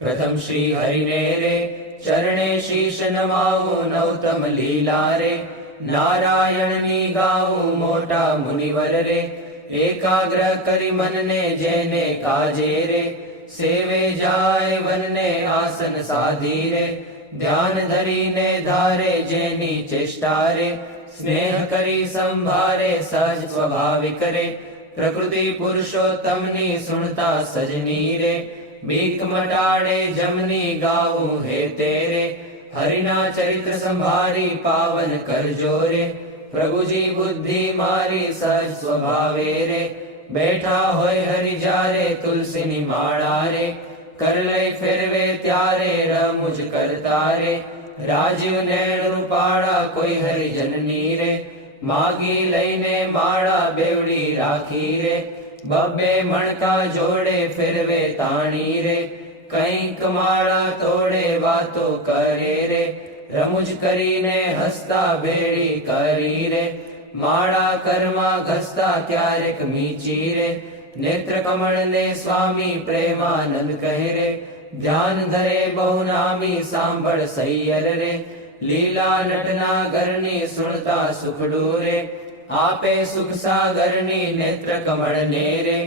प्रथम श्री हरिने रे चरणे शीश नमाऊं नौतम लीला रे नारायण नी गाऊं मोटा मुनिवर रे एकाग्र करी मन ने जेने काजे रे सेवे जाय वन ने आसन साधी रे ध्यान धरी ने धारे जेनी चेष्टा रे स्नेह करी संभारे सहज स्वाभाविक रे प्रकृति पुरुषोत्तम नी सुनता सजनी रे बीक मटाड़े जमनी गाऊं हे तेरे हरिना चरित्र संभारी पावन कर जोरे प्रभु जी बुद्धि मारी सहज स्वभावे रे बैठा होय हरि जारे तुलसी नी माड़ा रे कर ले फेरवे त्यारे रमुझ करता रे राजीव नैण रूपाड़ा कोई हरि जननी रे मागी लईने माड़ा बेवड़ी राखी रे बब्बे मणका जोड़े फिरवे ताणी रे कहीं कमाड़ा तोड़े वातो करे रे रमुज करीने हसता भेड़ी करी रे माड़ा कर्मा घसता क्यारेक मीची रे नेत्र कमल ने स्वामी प्रेमानंद कहे रे ध्यान धरे बहुनामी सांभळ सैयर रे लीला नटना गरनी सुनता सुख डूरे आपे सुख सागरनी नेत्र कमल नेरे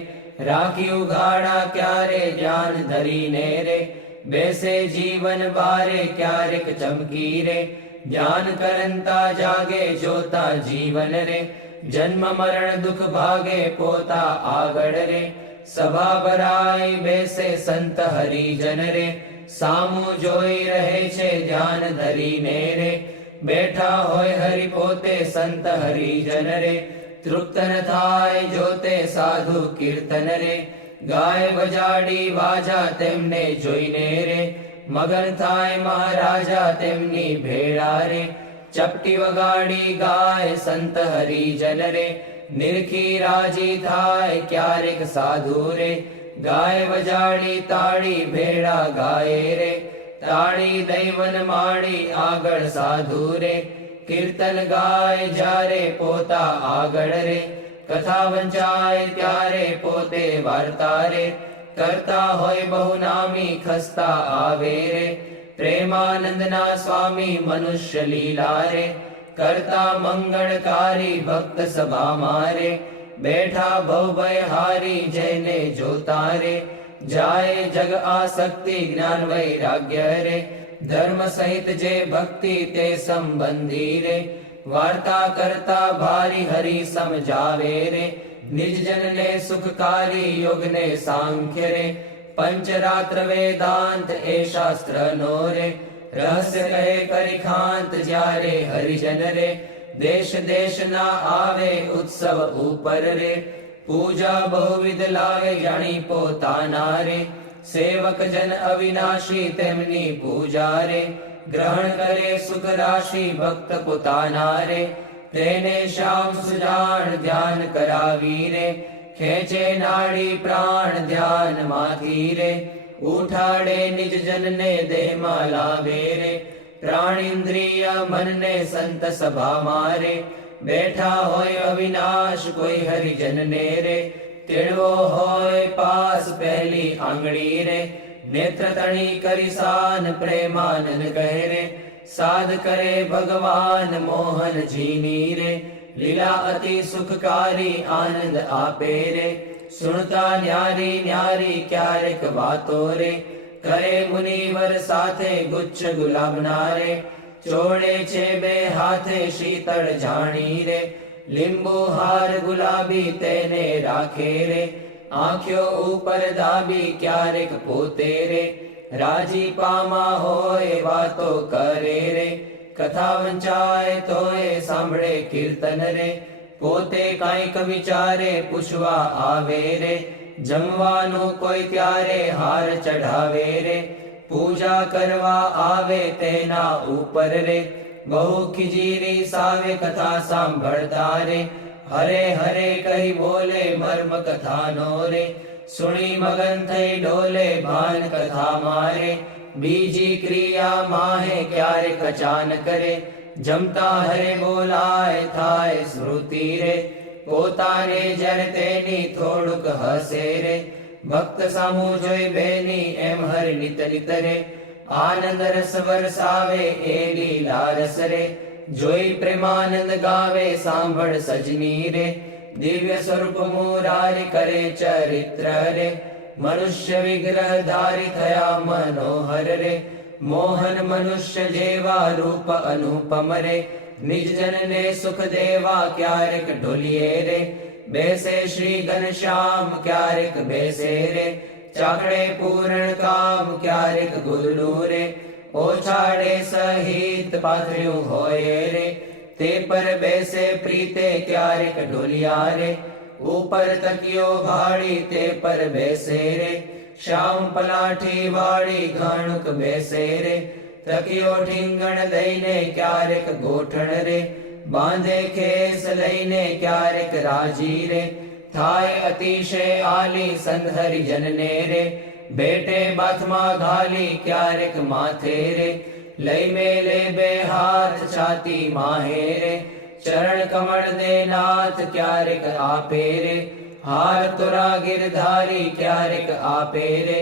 राखी उगाड़ा क्यारे ज्ञान धरी नेरे बैसे जीवन बारे क्यारेक चमकी रे ज्ञान करंता जागे जोता जीवन रे जन्म मरण दुख भागे पोता आगड़ रे सभा भराई बैसे संत हरिजन रे सामू जोई रहे छे ध्यान धरी नेरे बैठा होय हरि पोते संत हरिजन रे तृप्त न थाय जोते साधु कीर्तन रे गाय बजाड़ी वाजा तेमने जोईने रे मगन थाय महाराजा तेमनी भेड़ा रे चपटी वगाड़ी गाय संत हरिजन रे निरखी राजी थाय क्यारेक साधु रे गाय बजाड़ी ताड़ी भेड़ा गाये रे ताड़ी दैवन माड़ी आगड़ साधु रे कीर्तन गाय जारे पोता आगड़ रे कथा वंचाय त्यारे पोते वार्ता रे करता होय बहुनामी खस्ता आवे रे प्रेमानंद ना स्वामी मनुष्य लीला रे करता मंगलकारी भक्त सभा मारे बैठा भव भय हारी जयने जोता रे जाए जग आसक्ति ज्ञान वैराग्य रे धर्म सहित जे भक्ति ते संबंधी रे वार्ता करता भारी हरि समझावे रे निज जन ने सुखकारी योग ने सांख्य रे पंचरात्र वेदांत ए शास्त्र नो रे रहस्य कहे करिखांत जारे हरिजन रे देश देश ना आवे उत्सव ऊपर रे पूजा बहुविध लागे जानी पोताना रे सेवक जन अविनाशी तेमनी पूजा रे ग्रहण करे सुख राशि भक्त पोताना रे तेने श्याम सुजान ध्यान करावी रे खेचे नाड़ी प्राण ध्यान माथी रे उठाड़े निज जन ने देह लावे रे प्राण इंद्रिय मन ने संत सभा मारे बैठा होय अविनाश कोई हरिजन ने रे तेड़वो होय पास पहली आंगड़ी रे नेत्र तणी करिसान प्रेमानंद कहे रे साध करे भगवान मोहन जीनी रे लीला अति सुखकारी आनंद आपे रे सुनता न्यारी न्यारी क्यारेक बातो रे करे मुनिवर साथे गुच्छ गुलाब नारे चोड़े छे बे हाथे शीतल जानी रे લીંબુ હાર ગુલાબી તેને રાખે રે આંખ્યો ઉપર દાબી ક્યારેક પોતે રે રાજીપામાં હોય વાતો કરે રે કથા વંચાય તોય સાંભળે કીર્તન રે પોતે કાંઈક વિચારે પૂછવા આવે રે જમવાનું કોઈ ત્યારે હાર ચઢાવે રે પૂજા કરવા આવે તેના ઉપર રે બહુ ખીજીરી સાવે કથા સાંભળતા રે હરે હરે કહી બોલે મર્મ કથાનો રે સુણી મગન થઈ ડોલે ભાન કથા મારે બીજી ક્રિયા માહે ક્યારેક અચાનક રે જમતા હરે બોલાય થાય સ્મૃતિ રે પોતાને જ્યારે તેની થોડુંક હસે રે ભક્ત સામું જોઈ બેની એમ હરિ નિત નિત રે આનંદ રસ વરસાવે એ લીલા રસ રે જોઈ પ્રેમાનંદ ગાવે સાંભળ સજની રે દિવ્ય સ્વરૂપ મુરારી કરે ચરિત્ર રે મનુષ્ય વિગ્રહ ધારી થયા મનોહર રે મોહન મનુષ્ય જેવા રૂપ અનુપમ રે નિજ જનને સુખ દેવા ક્યારેક ઢોલીએ રે બેસે શ્રી ઘનશ્યામ ક્યારેક બેસે રે ચાકડે પૂર્ણ કામ ક્યારેક ગુરુ રે ઓછાડે સહિત પાથર્યું હોય રે તે પર બેસે પ્રીતે ક્યારેક ઢોલિયા રે ઉપર તકિયો ભાડી તે પર બેસે રે શ્યામ પલાઠી વાળી ઘાણુક બેસે રે તકિયો ઠીંગણ દઈને ક્યારેક ગોઠણ રે બાંધે ખેસ લઈને ક્યારેક રાજી રે થાય અતિશય આલી સંત હરિજનને રે બેટે બાથમાં ઘાલી ક્યારેક માથે રે લઈ મેલે બે હાથ છાતી માહે રે ચરણ કમળ દે નાથ ક્યારેક આપે રે હાર તોરા ગિરધારી ક્યારેક આપે રે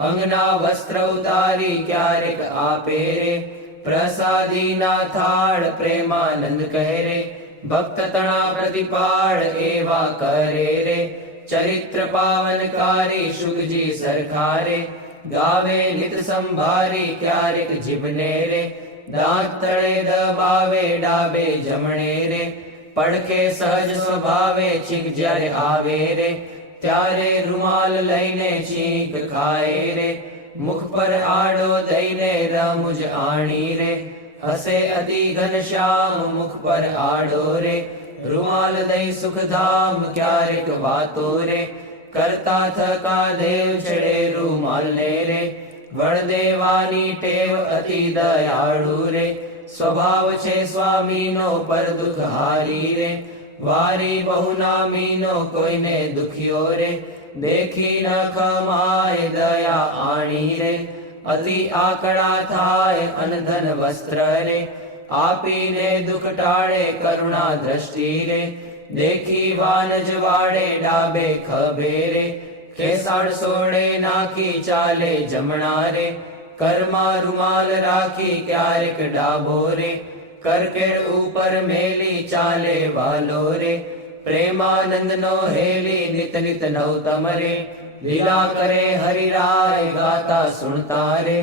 અંગના વસ્ત્ર ઉતારી ક્યારેક આપે રે પ્રસાદી ના થાળ પ્રેમાનંદ કહે રે ભક્ત તણા પ્રતિપાળ એવા કરે રે ચરિત્ર પાવનકારી શુગજી સરખારે ગાવે નિત સંભારી ક્યારેક જીભને રે દાંત તળે દબાવે ડાબે જમણે રે પડખે સહજ સ્વભાવે છીંક જ્યારે આવે રે ત્યારે રૂમાલ લઈને છીંક ખાય રે મુખ પર આડો દઈને રમુજ આણી રે હસે અતિ ઘનશ્યામ મુખ પર આડો રે રૂમાલ દઈ સુખધામ ક્યારેક વાતો રે કરતા થકા દેવ છેડે રૂમાલ ને રે વણ દેવાની ટેવ અતિ દયાળુ રે સ્વભાવ છે સ્વામીનો પર દુઃખ હારી રે વારી બહુ નામીનો કોઈને દુખ્યો રે દેખી ન ખમાય દયા આણી રે અતિ આકડા થાય અનધન વસ્ત્ર રે આપીને દુઃખ ટાળે કરુણા દ્રષ્ટિ રે દેખી વાનજ વાડે ડાબે ખભે રે કેસાડ સોડે નાખી ચાલે જમણા રે કરમાં રૂમાલ રાખી ક્યારેક ડાબો રે કરકેડ ઉપર મેલી ચાલે વાલો રે પ્રેમાનંદ નો હેલી નિત નિત નવતમ રે લીલા કરે હરિરાય ગાતા સુણતા રે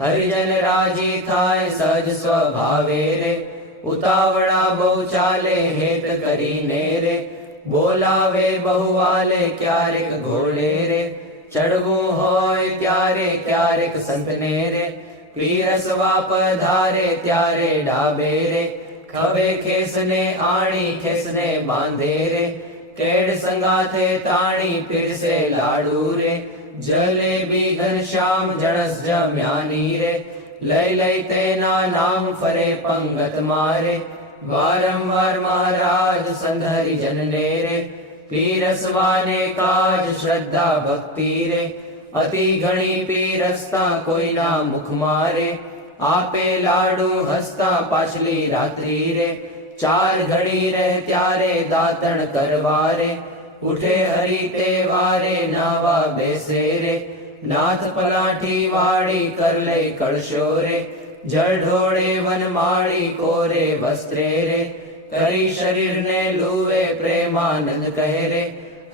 હરિજન રાજી થાય સહજ સ્વભાવે રે ઉતાવળા બહુ ચાલે હેત કરીને રે બોલાવે બહુ વાલે ક્યારેક ઘોડે રે ચડવું હોય ત્યારે ક્યારેક સંતને રે પીરસવા પધારે ત્યારે ડાબે રે ખભે ખેસને આણી ખેસને બાંધે રે કેડ સંગાથે તાણી પીરસે લાડુ રે જલેબી ઘનશ્યામ જણસ જમ્યાની રે લઈ લઈ તેના નામ ફરે પંગત મારે વારંવાર મહારાજ સંધરી જનને રે પીરસવાને કાજ શ્રદ્ધા ભક્તિ રે અતિ ઘણી પીરસતા કોઈના મુખ મારે આપે લાડુ હસતા પાછલી રાત્રિ રે ચાર ઘડી રહે ત્યારે દાતણ કરવા રે ઉઠે હરી તે વારે નાવા બેસે રે નાથ પલાઠી વાળી કર લે કળશો રે જળ ઢોળે વનમાળી કોરે વસ્ત્રે રે કરી શરીરને લૂવે પ્રેમાનંદ કહે રે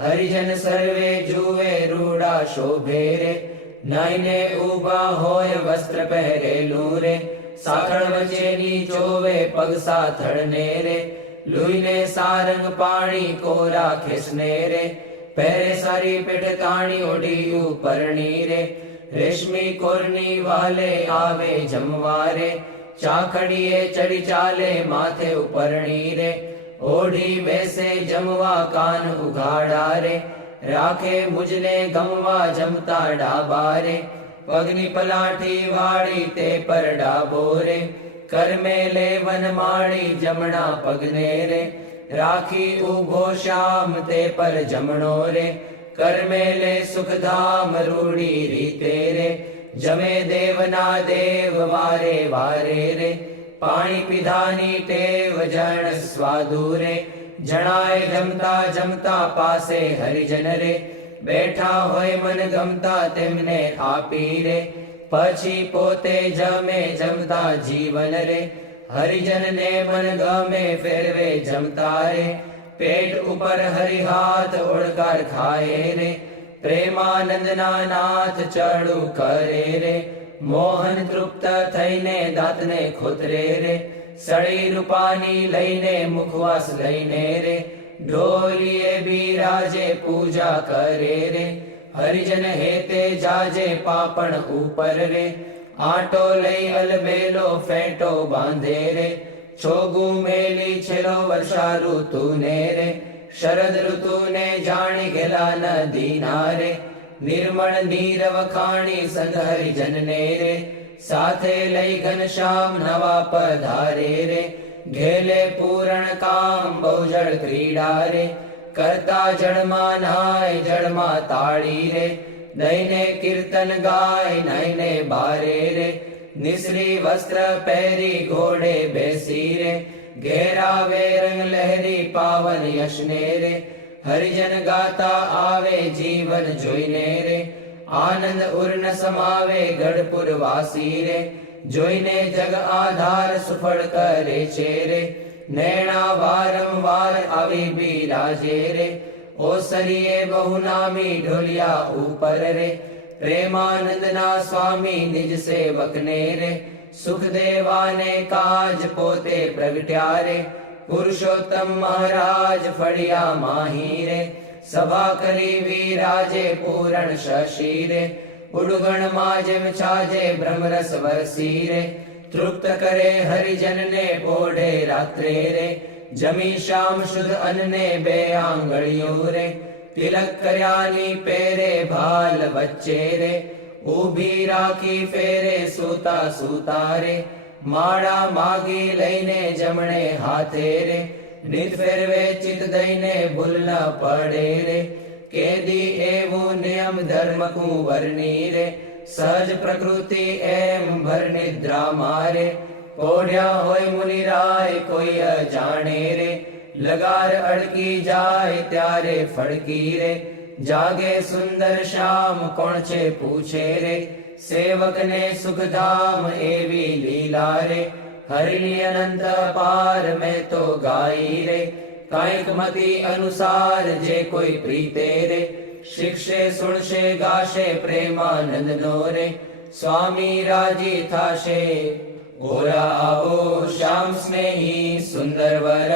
હરિજન સર્વે જુએ રૂડા શોભે રે નાઈને ઉભા હોય વસ્ત્ર પહેરેલું રે સાખળ વચ્ચેની ચોવે પગ સાથળને રે લુઈને સારંગ પાણી કોરા ખેસને રે પહેરે સારી પેઠ તાણી ઓઢી ઉપરણી રે રેશમી કોરની વાલે આવે જમવા રે ચાખડીએ ચડી ચાલે માથે ઉપરણી રે ઓઢી બેસે જમવા કાન ઉઘાડા રે રાખે મુજને ગમવા જમતા ડાબા રે પગની પલાઠી વાળી તે પર ડાબો રે કરમે લે વનમાળી જમણા પગને રે રાખી ઉભો શ્યામ તે પર જમણો રે કરમે લે સુખધામ રૂડી રીતે રે જમે દેવના દેવ વારે વારે રે પાણી પીધાની ટેવ જણ સ્વાદુ રે જણાય જમતા જમતા પાસે હરિજન રે બેઠા હોય મન ગમતા તેમને આપી રે, પછી પોતે જમે જમતા જીવન રે, હરિજનને મન ગમે ફેરવે જમતા રે, પેટ ઉપર હરિહાથ ઓળકાર ખાય રે, પ્રેમાનંદના નાથ ચડું કરે રે, મોહન તૃપ્ત થઈને દાંતને ખોતરે રે, સળી રૂપાની લઈને મુખવાસ લઈને રે, ઢોલીએ બિરાજે પૂજા કરે રે, હરિજન હેતે જાજે પાપણ ઉપર રે, આટો લઈ અલબેલો ફેંટો બાંધે રે, છોગું મેલી છેલ્લો વર્ષા ઋતુને રે, શરદ ઋતુને જાણી ગેલા નદીના રે, નિર્મળ નીર વખાણી સંત હરિજનને રે, સાથે લઈ ઘનશ્યામ નવા પધારે રે, ઘેલે પૂરણ કામ બહુજળ ક્રીડા રે, કરતા જળમાં નાય જળમાં તાળી રે, દઈને કીર્તન ગાય નઈને બારે રે, નિસરી વસ્ત્ર પહેરી ઘોડે બેસી રે, ઘેરાવે રંગ લહેરી પાવન યશને રે, હરિજન ગાતા આવે જીવન જોઈને રે, આનંદ ઉર્ન સમાવે ગઢપુર વાસી રે, જોઈને જગ આધાર સુફળ કરે છે રે, નૈણા વારંવાર આવી બિરાજે રે, ઓસરીએ બહુ નામી ઢોલિયા ઉપર રે, પ્રેમાનંદના સ્વામી નિજ સેવકને રે, સુખદેવાને કાજ પોતે પ્રગટ્યા રે, પુરુષોત્તમ મહારાજ ફળિયા માહી રે, સભા કરી વિરાજે પૂરણ શશી રે, ઉડગણમાં જેમ છાજે બ્રહ્મરસ વરસી રે, તૃપ્ત કરે હરિજનને પોઢે રાત્રે રે, જમી શ્યામ શુદ્ધ અન્ને બે આંગળીઓ રે, તિલક કર્યાની પેરે ભાલ વચ્ચે રે, ઊભી રાખી ફેરે સૂતા સૂતા રે, માળા માગી લઈને જમણે હાથે રે, નિત ફેરવે ચિત દઈને ભૂલ ન પડે રે, કેદી એવું નિયમ ધર્મ કુંવરની રે, સહજ પ્રકૃતિ એમ ભર નિદ્રા મારે, પોઢ્યા હોય મુનિરાય કોઈ અજાણે રે, લગાર અડકી જાય ત્યારે ફડકી રે, જાગે સુંદર શ્યામ કોણ છે પૂછે રે, સેવકને સુખધામ એવી લીલા રે, હરિની અનંત પાર મેં તો ગાઈ રે, કાંઈક મતિ અનુસાર જે કોઈ પ્રીતે રે, શિક્ષે સુણશે ગાશે પ્રેમાનંદ નો રે, સ્વામી રાજી થાશે ઓરા આવો શ્યામ સ્નેહી સુંદર વર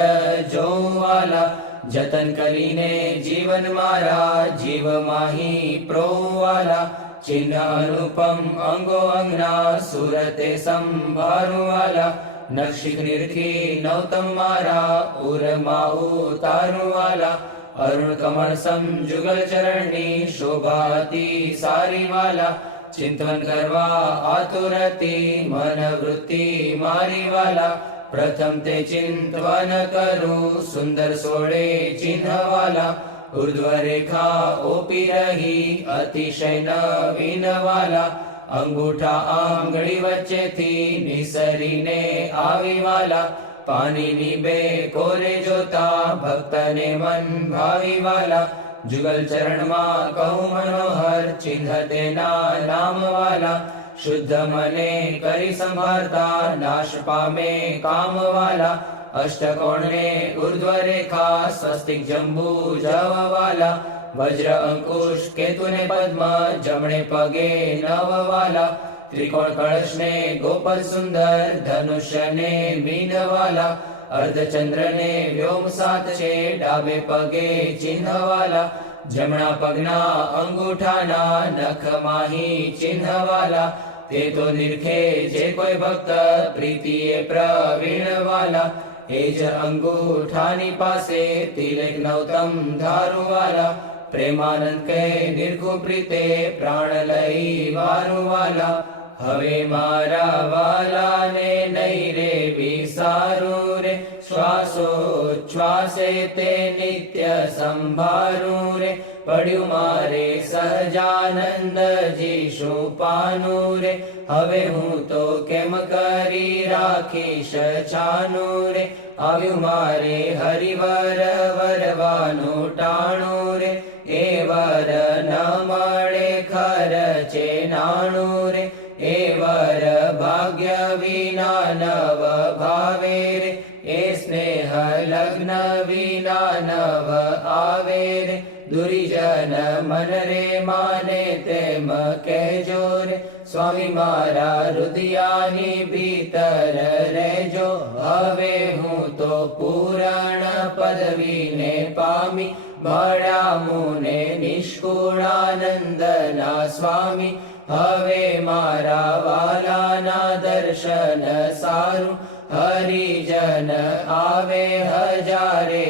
જોવાલા, જતન કરીને જીવન મારા જીવ માહી પ્રોવાલા, ચિહ્ન અનુપમ અંગો અંગના સુરતે સંભાળવાલા, નક્ષિક નિરખી નૌતમ મારા ઉરમાં ઉતારવાલા, અરુણ કમળ સમ જુગલ ચરણની શોભાતી સારી વાલા, ચિંતન કરવા આતુરતી મન વૃત્તિ મારી વાલા, પ્રથમ તે ચિંતવન કરું સુંદર સોળે ચિહ્ન વાલા, ઉર્ધ્વ રેખા ઓપી રહી અતિશય નવીન વાલા, અંગૂઠા આંગળી વચ્ચેથી નિસરીને આવી વાલા, પાણીની બે કોરે જોતા ભક્તને મન ભાવી વાલા, જુગલ ચરણમાં કહું મનોહર ચિહ્ન તેના નામ વાલા, શુદ્ધ મને કરી સંભાળતા નાશ પામે કામ વાલા, અષ્ટકોણને ઉર્ધ્વ રેખા સ્વસ્તિક જંબુ જવાલા, વજ્ર અંકુશ કેતુને પદ્મ જમણે પગે નવવાલા, ત્રિકોણ કળશને ગોપલ સુંદર ધનુષ્યને મીનવાલા, અર્ધચંદ્રને વ્યોમ સાત છે ડાબે પગે ચિહ્નવાલા, જમણા પગના અંગૂઠાના નખ માહી ચિહ્નવાલા, તે તો નિરખે જે કોઈ ભક્ત પ્રીતિએ પ્રવીણવાલા, એ જ અંગૂઠાની પાસે તિલક નૌતમ ધારુવાલા, પ્રેમાનંદ કહે નિર્ખુ પ્રીતે પ્રાણ લઈ વારુવાલા, હવે મારા વાલાને નહીં રે વિસારું રે, શ્વાસોચ્છ્વાસે તે નિત્ય સંભારું રે, પડ્યું મારે સહજાનંદજી શું પાનું રે, હવે હું તો કેમ કરી રાખીશ છાનું રે, આવ્યું મારે હરિવર વરવાનું ટાણું રે, એ વર વર છે નાણું રે, એ વર ભાગ્ય વિના નવ ભાવે રે, એ સ્નેહ લગ્ન વિના નવ આવે રે. દુર્જન મન રે માને તેમ કહેજો રે, સ્વામી મારા હૃદયાની ભીતર રહેજો. હવે હું તો પૂરણ પદવીને પામી, મળ્યા મુને નિષ્કુળાનંદના સ્વામી. હવે મારા વાલાના દર્શન સારું, હરિજન આવે હજારે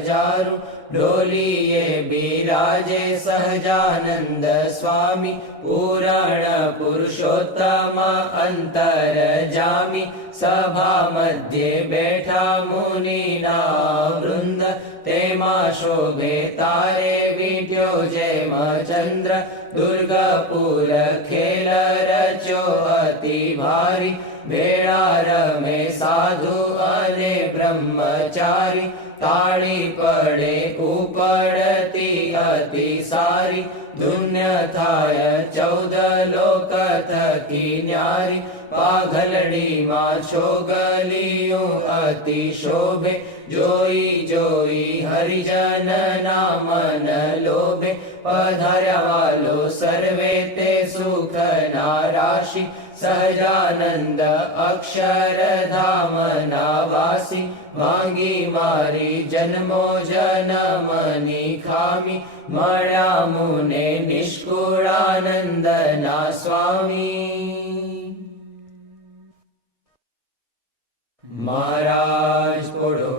હજારું. ડોલીએ બિરાજે સહજાનંદ સ્વામી, પૂરણ પુરુષોત્તમ અંતર જામી. સભા મધ્યે બેઠા મુનિના વૃંદ, તેમાં શોભે તારે વીટ્યો જેમ ચંદ્ર. દુર્ગપુર ખેલ રચ્યો અતિ ભારી, ભેળા રમે સાધુ અને બ્રહ્મચારી. તાળી પડે ઉપડતી અતિ સારી, ધુન્ય થાય 14 લોક થકી ન્યારી. પાઘલડીમાં છોગલિયું અતિ શોભે, જોઈ જોઈ હરિજન ના મન લોભે. પધાર્યા વાલો સર્વે તે સુખ ના રાશિ, સહજાનંદ અક્ષરધામ ના વાસી. માંગી મારી જન્મો જન્મની ખામી, મળ્યા મુને નિષ્કુળાનંદ ના સ્વામી. મહારાજ બોલો.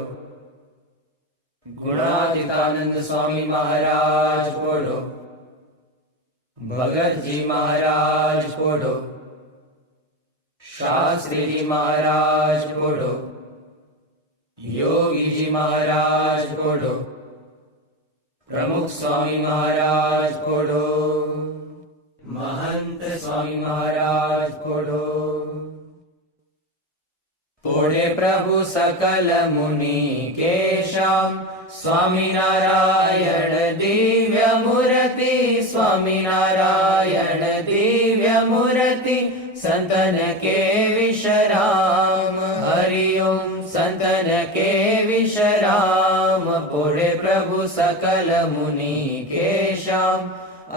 ગુણાતીતાનંદ સ્વામી મહારાજ બોલો. ભગતજી મહારાજ બોલો. શાસ્ત્રીજી મહારાજ બોલો. યોગીજી મહારાજ બોલો. પ્રમુખ સ્વામી મહારાજ બોલો. મહંત સ્વામી મહારાજ બોલો. પોળે પ્રભુ સકલ મુનિ કેશામ, સ્વામિનારાયણ દિવ્ય મૂર્તિ. સ્વામિનારાયણ દિવ્ય મૂર્તિ, સંતન કે વિશ્રામ. હરિ ઓમ સંતન કે વિશ્રામ. પોળે પ્રભુ સકલ મુનિ કેશામ,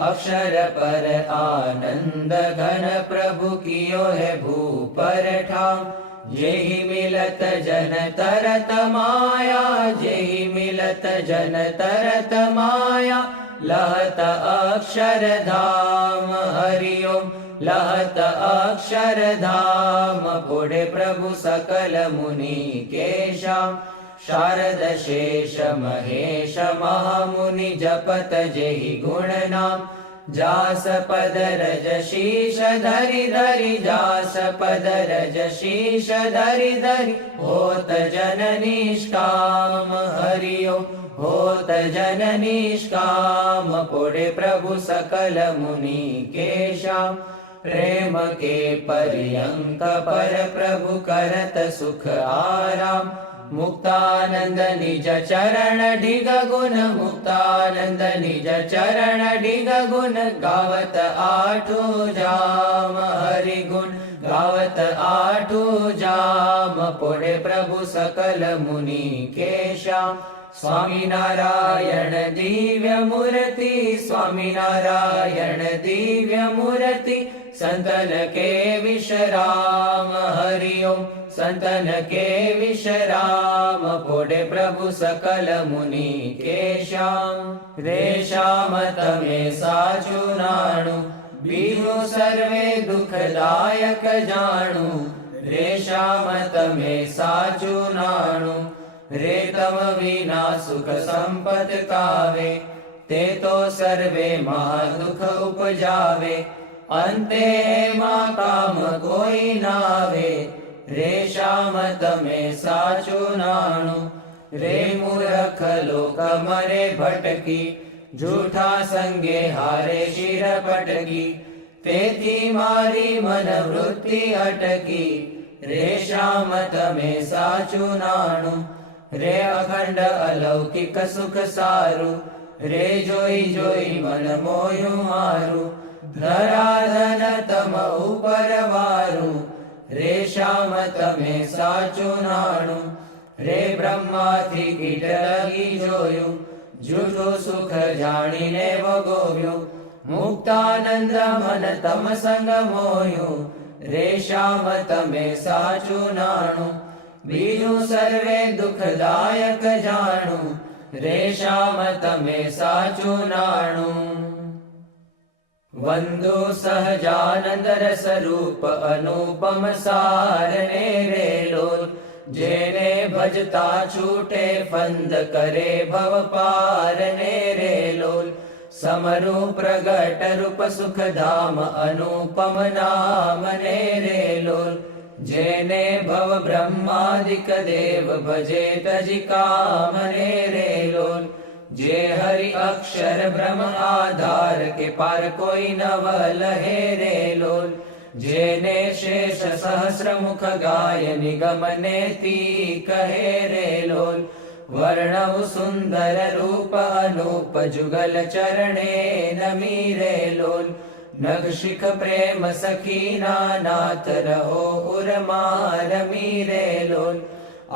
અક્ષર પર આનંદ ઘન પ્રભુ કિયો હે ભૂપર ઠામ. જેહી મિલત જન તરત માયા, જેહી મિલત જન તરત માયા. લહત અક્ષરધામ. હરિ ઓમ લહત અક્ષરધામ. પોળે પ્રભુ સકલ મુનિ કેશામ, શારદ શેષ મહેશ મહામુનિ જપત જેહી ગુણ નામ. જાસ પદ રજ શીશ ધરી ધરી, જાસ પદ રજ શીશ ધરી ધરી. હોત જન નિષ્કામ. હરિ ઓમ હોત જન નિષ્કામ. પોળે પ્રભુ સકલ મુનિ કેશામ, પ્રેમ કે પર્યંક પર પ્રભુ કરત સુખ આરામ. મુક્તાનંદ નિજ ચરણ ઢીગ ગુણ, મુક્તાનંદ નિજ ચરણ ઢીગ ગુણ. ગાવત આઠું જામ. હરિ ગુણ ગાવત આઠું જામ. પોળે પ્રભુ સકલ મુનિ કેશામ, સ્વામિનારાયણ દિવ્ય મૂર્તિ. સ્વામિનારાયણ દિવ્ય મૂર્તિ, સંતન કે વિશ્રામ. હરિ ઓમ સંતન કે વિશ્રામ. પોળે પ્રભુ સકલ મુનિ કેશામ. રેશામ તમે સાચું નાણું, બીજું સર્વે દુઃખદાયક જાણું. રેશામ તમે સાચું નાણું, રેતમ વિના સુખ સંપત કાવે. તે તો સર્વે માં દુઃખ ઉપજાવે, અંતે એમાં કામ કોઈ નાવે. રેશામ તમે સાચું નાણું, રે મૂર્ખ લોક મરે ભટકી. જૂઠા સંગે હારે શિર પટકી, તેથી મારી મન વૃત્તિ અટકી. રેશામ તમે સાચું નાણું, રે અખંડ અલૌકિક સુખ સારું. રે જોઈ જોઈ મન મોયું મારું, ધરાધન તમ ઉપર વારું, રેશામ તમે સાચું નાણું. રે બ્રહ્માથી કીટ લગી જોયું, જૂઠું સુખ જાણીને ભોગવ્યું. મુક્તાનંદ મન તમ સંગ મોયું, રેશામ તમે સાચું નાણું. બીજું સર્વે દુઃખદાયક જાણું, રેશામ તમે સાચું નાણું. વંદો સહજાનંદ રસ રૂપ અનુપમ સારને રે લોલ. જેને ભજતા છૂટે ફંદ કરે ભવ પારને રે લોલ. સમરૂ પ્રગટ રૂપ સુખધામ અનુપમ નામ ને રે લોલ. જેને ભવ બ્રહ્માદિક દેવ ભજે તજી કામ ને રે લોલ. જે હરિ અક્ષર બ્રહ્મ આધાર કે પાર કોઈ નવ લહે રે લોલ. જેને શેષ સહસ્ર મુખ ગાય નિગમને તી કહે રે લોલ. વર્ણવ સુંદર રૂપ અનુપ જુગલ ચરણે નમી રે લોલ. નગ શિખ પ્રેમ સખીના નાથ રહો ઉરમાં રમી રે લોલ.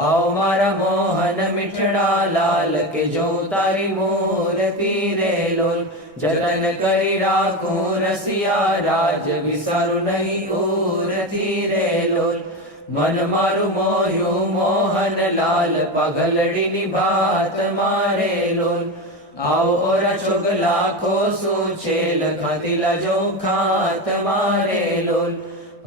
આવ મારા મોહન મીઠડા લાલ કે જો તારી મૂર્તિ રે લોલ. જતન કરી રાખું રસિયા રાજ વિસારું નહીં ઉરથી રે લોલ. મન મારું મોયું મોહન લાલ પગલડીની ભાત મારે લોલ. આવો ઓરા ચોગલા ખોસું છેલ ખાતીલા જો ખાત મારે લોલ.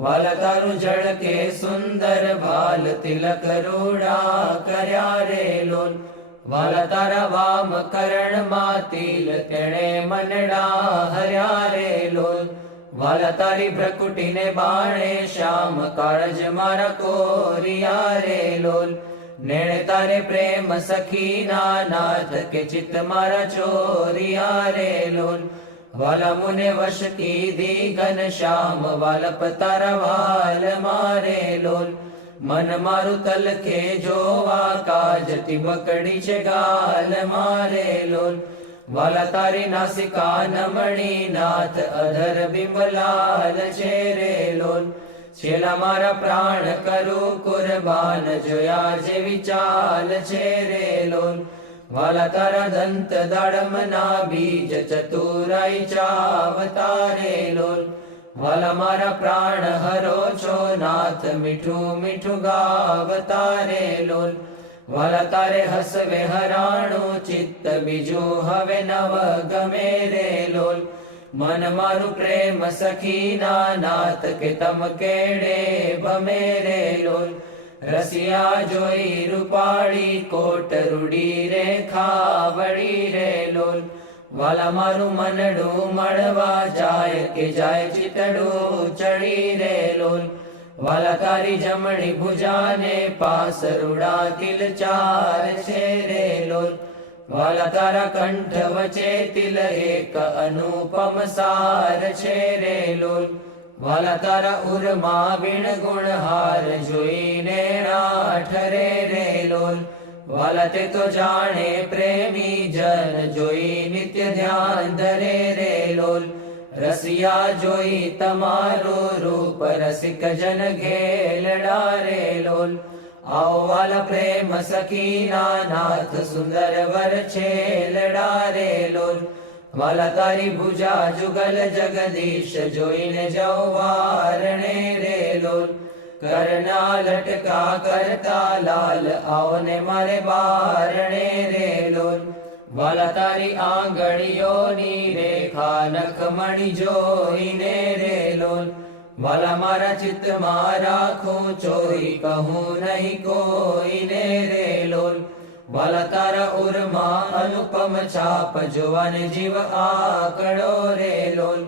વાલા તારું જળકે સુંદર ભાલ તિલક રૂડા કર્યા રે લોલ. વાલા તારા વામ કરણમાં તિલ તેણે મનડા હર્યા રે લોલ. વાલા તારી ભ્રકુટીને બાણે શ્યામ કાળજ મારા કોરિયા રે લોલ. નેણે તારે પ્રેમ સખીના નાથ કે ચિત્ત મારા ચોરિયા રે લોલ. વાલા મુને વશ કીધી ઘન શ્યામ વાલપ તારા વાલ મારે લોલ. મન મારું તલકે જોવા કાજ ટીબકડી છે ગાલ મારે લોલ. વાલા તારી નાસિકા નમણી નાથ અધર બિંબલાલ છે રે લોલ. છેલ્લા મારા પ્રાણ કરું કુરબાન જોયા જેવી ચાલ છે રે લોલ. વાલા તારા દંત દાડમના બીજ ચતુરાઈ ચાવતા રે લોલ. વાલા મારા પ્રાણ હરો છો નાથ મીઠું મીઠું ગાવતા રે લોલ. વાલા તારે હસવે હરાણું ચિત્ત બીજું હવે નવ ગમે રે લોલ. મન મારું પ્રેમ સખીના નાથ કે તમ કેડે ભમે રે લોલ. રસિયા જોઈ રૂપાળી કોટ રૂડી રે ખાવડી રે લોલ. વાલા મારું મનડું મળવા જાય કે જાય ચિતડું ચડી રે લોલ. વાલા તારી જમણી ભુજાને પાસ રૂડા તિલ ચાર છે રે લોલ. વાલા તારા કંઠ વચ્ચે તિલ એક અનુપમ સાર છે રે લોલ. વાલા તારા ઉરમાં વીણ ગુણહાર જોઈને ઠરે રે લોલ. વાલા તે તો જાણે પ્રેમી જન જોઈ નિત્ય ધ્યાન ધરે રે લોલ. રસિયા જોઈ તમારું રૂપ રસિક જન ઘેલડા રે લોલ. આવો વાલા પ્રેમ સખીના નાથ સુંદર વર છેલડા રે લોલ. વાલા તારી ભુજા જુગલ જગદીશ જોઈને જવારણે રે લોલ. કરના લટકા કરતા લાલ આવને મારે બારણે રે લોલ. વાલા તારી આંગળીઓની રેખા નખમણી જોઈને રે લોલ. વાલા મારા ચિત્તમાં રાખું ચોઈ કહું નહીં કોઈને રે લોલ. વાલા તારા ઉરમાં અનુપમ છાપ જોવાને જીવ આકડો રે લોલ.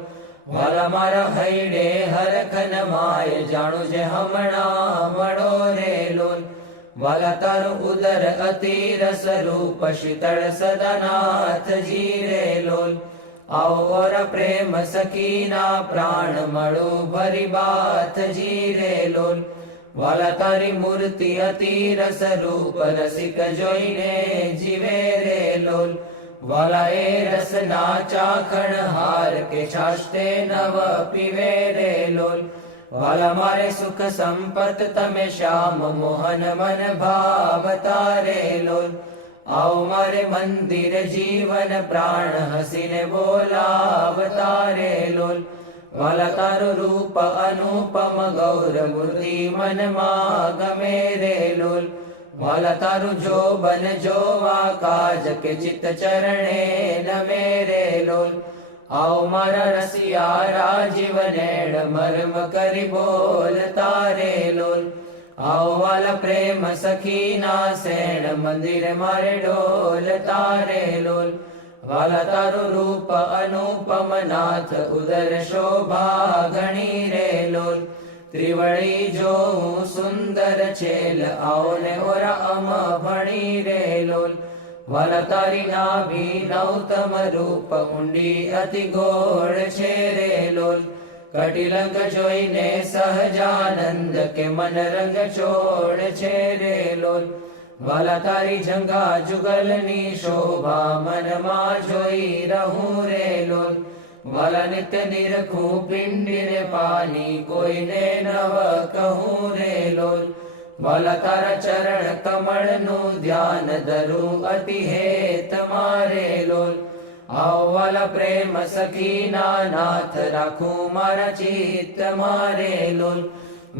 વાલા મારા હૈડે હરખન માય જાણું જે હમણાં મળો રે લોલ. વાલા તારું ઉદર અતિ રસ રૂપ શીતળ સદાનાથજી રે લોલ. આવો પ્રેમ સખીના પ્રાણ મળું ભરી બાથજી રે લોલ. વાલા તારી મૂર્તિ અતિ રસ રૂપ રસિક જોઈને જીવે રે લોલ. વાલા એ રસના ચાખણ હાર કે છાશતે નવ પીવે રે લોલ. વાલા મારે સુખ સંપત તમે શ્યામ મોહન મન ભાવતા રે લોલ. આવો મારે મંદિર જીવન પ્રાણ હસીને બોલાવતા રે લોલ. વાલા તારું રૂપ અનુપમ ગૌર મૂર્તિ મનમાં ગમે રે લોલ. વાલા તારું જોબન જોવા કાજ કે ચિત્ત ચરણે નમે રે લોલ. આવો મારા રસિયા રાજીવ નેણ મર્મ કરી બોલતા રે લોલ. આવો વાલા પ્રેમ સખી ના સેણ મંદિર મારે ડોલતા રે લોલ. વાલા તારું રૂપ અનુપમ નાથ ઉદર શોભા ઘણી રે લોલ. ત્રિવળી જોઉં સુંદર છેલ આવો ને ઓરા અમ ભણી રે લોલ. વાલા તારી નાભી નૌતમ રૂપ ઊંડી અતિ ગોળ છે રે લોલ. કટિલંગ જોઈને સહજાનંદ કે મન રંગ છોડ છે રે લોલ. વાલા તારી જંગા જુગલની શોભા મનમાં જોઈ રહું રે લોલ. વાલા નિત્ય નિરખું પિંડીને પાની કોઈને નવ કહું રે લોલ. વાલા તારા ચરણ કમળનું ધ્યાન ધરું અતિ હેત મારે લોલ. આવો વાલા પ્રેમ સખીના નાથ રાખું મારા ચિત્ત મારે લોલ.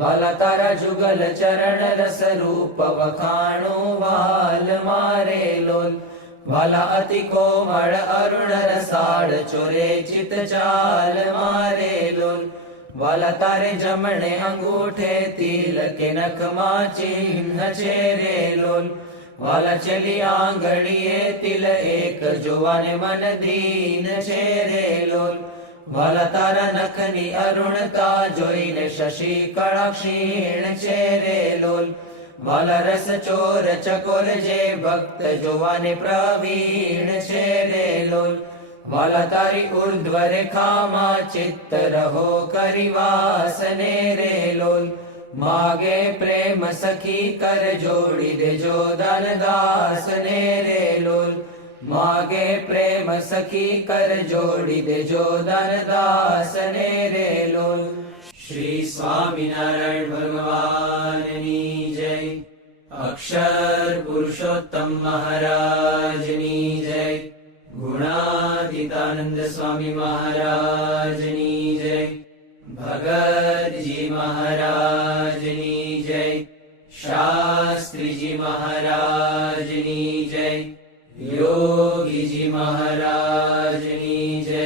વાલા તારા જુગલ ચરણ રસ રૂપ વખાણું વાલ મારે લોલ. વાલા અતિ કોમળ અરુણ રસાળ ચોરે ચિત ચાલ મારે લોલ. વાલા તારે જમણે અંગૂઠે તિલ કે નખમાં ચિહ્ન છે રે લોલ. વાલા ચલી આંગળીએ તિલ એક જોવાને મન દીન છે રે લોલ. વાલા તારા નખની અરુણતા જોઈને શશી કળા ક્ષીણ છે રે લોલ. વાલા રસ ચોર ચકોર જે ભક્ત જોવાને પ્રવીણ છે રે લોલ. વાલા તારી ઉર્ધ્વ રેખામાં ચિત્ત રહો કરી વાસને રે લોલ. માગે પ્રેમ સખી કર જોડી દેજો દાન દાસને રે લોલ. માગે પ્રેમ સખી કર જોડી દેજો દાન દાસને રે લોલ. શ્રી સ્વામિનારાયણ ભગવાનની જય. અક્ષર પુરુષોત્તમ મહારાજની જય. ગુણાતીતાનંદ સ્વામી મહારાજની જય. ભગતજી મહારાજની જય. શાસ્ત્રીજી મહારાજની જય. યોગીજી મહારાજની જય.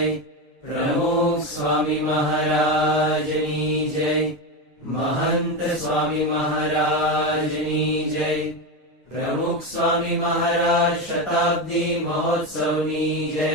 પ્રમુખ સ્વામી મહારાજની જય. મહંત સ્વામી મહારાજની જય. પ્રમુખ સ્વામી મહારાજ શતાબ્દી મહોત્સવની જય.